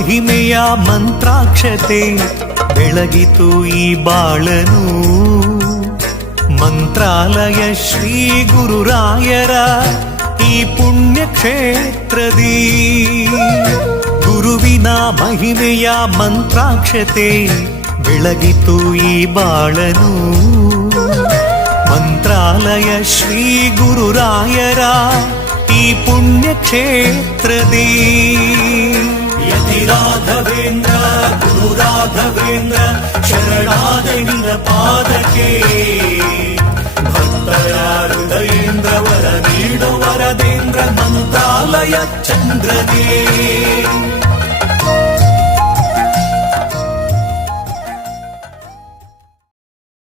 ಮಹಿಮೆಯ ಮಂತ್ರಾಕ್ಷತೆ ಬೆಳಗಿತು ಈ ಬಾಳನು. ಮಂತ್ರಾಲಯ ಶ್ರೀ ಗುರುರಾಯರ ಈ ಪುಣ್ಯ ಕ್ಷೇತ್ರದಿ ಗುರುವಿನ ಮಹಿಮೆಯ ಮಂತ್ರಾಕ್ಷತೆ ಬೆಳಗಿತು ಈ ಬಾಳನು. ಮಂತ್ರಾಲಯ ಶ್ರೀ ಗುರುರಾಯರ ಈ ಪುಣ್ಯ ಕ್ಷೇತ್ರದಿ ಯತಿ ರಾಘವೇಂದ್ರ ಗುರು ರಾಘವೇಂದ್ರ ಶರಣಾದ ನಿನ್ನ ಪಾದಕ್ಕೆ. ಭಕ್ತರ ಹೃದಯೇಂದ್ರ ವರ ನೀಡು ವರದೇಂದ್ರ ಮಂತ್ರಾಲಯ ಚಂದ್ರನೇ.